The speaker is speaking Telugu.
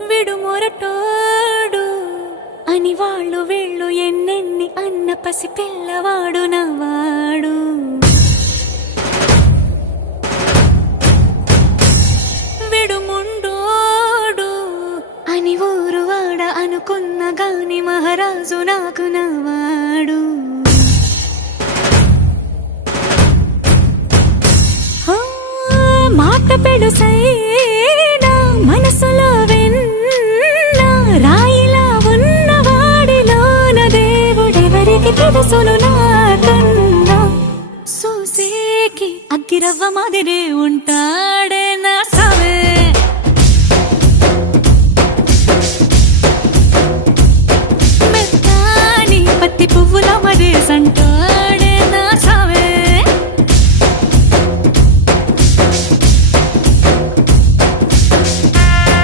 విడు మొరటోడు అని వాళ్ళు వీళ్ళు ఎన్నెన్ని అన్న పసి పిల్లవాడు నవ్వాడు. విడు ముండోడు అని ఊరు వాడ అనుకున్న గాని మహారాజు నాకు నవ్వాడు. మాట పెడుసైనా మనసులో వెన్న రాయిలా ఉన్నవాడిలోన దేవుడెవరికి తెలుసును నాకన్నా. సూసేకి అగ్గిరవ్వ మాదిరే ఉంటాడే నా సవే. మెత్తాని పత్తి పువ్వుల మదే సంట